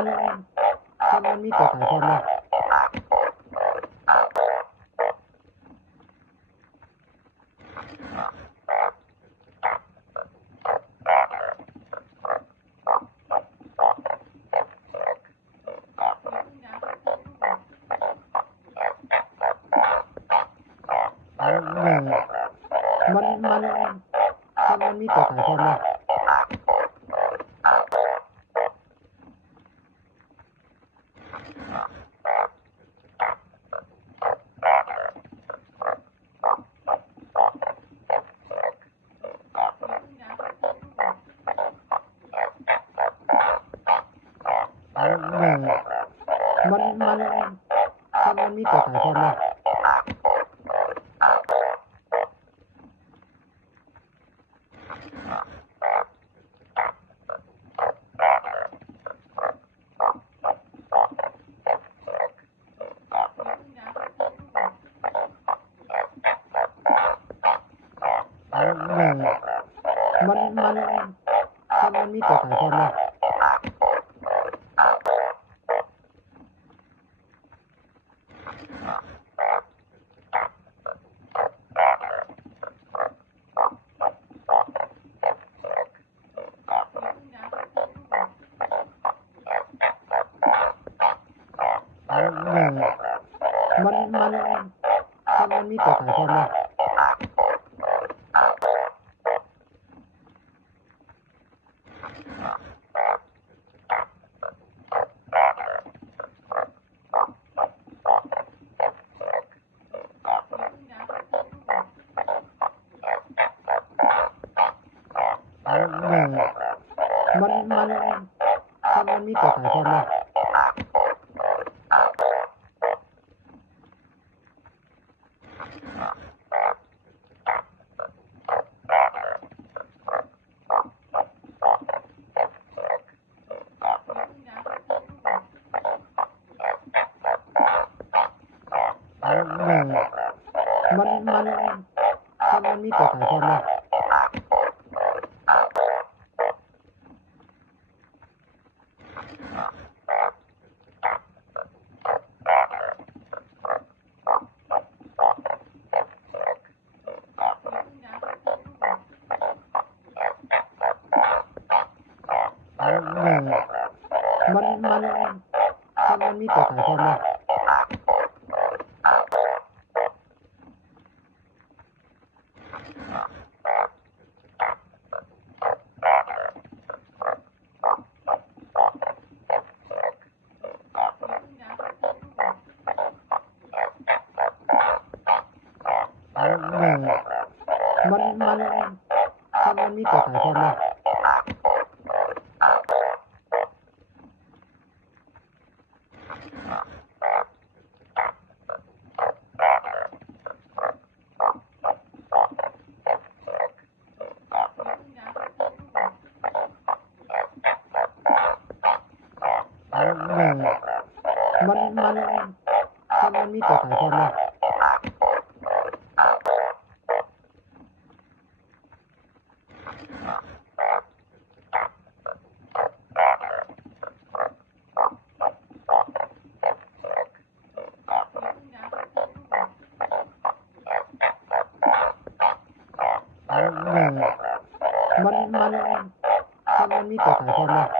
มันมีตัวถ่ายทอดเนาะมันมีตัวถ่ายทอดเนาะมันมีตัวถ่ายทอดเนาะมันมีตัวถ่ายทอดเนาะมันมีตัวถ่ายทอดเนาะมันมีตัวถ่ายทอดเนาะมันมีตัวถ่ายทอดเนาะมันมีตัวถ่ายทอดเนาะมันมีตัวถ่ายทอดเนาะมันมีตัวถ่ายทอดเนาะมันมีตัวถ่ายทอดเนาะ